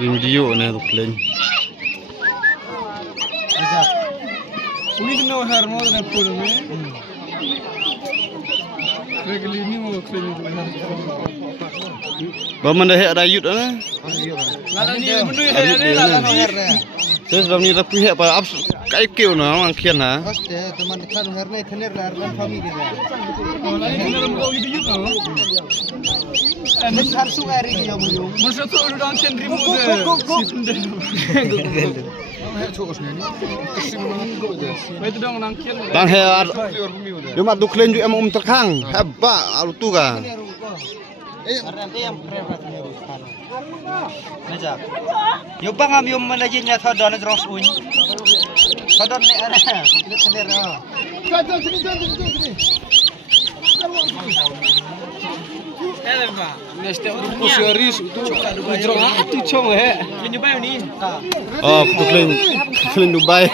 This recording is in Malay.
Video na tu kling. Uni kena har mau na pun me. Regli ni mau kling tu har. Baman dah ada yut na. Lala ni benda ya ni lala ni. Terus dalam ni tapi hek pa abs kai keu na ang kian na. Oke, teman kan herne khaner larlan kami dia. Lala ni kena mau gitu yut no. Men har su ari dia mulu. Masa tu orang sen ribu Go. Baik tu dong nangkian. Bang he yo mat du kling ju em terkang. Heba alu tu ka. Arante yang keren ni ruskan. Najak. Yo bang am mana jinya thodon terus uny. Thodon ni ana. Kita khaner ha. Neste grupo series tu ujung tu cong he. Mencoba ni. Oh, tu kling Dubai.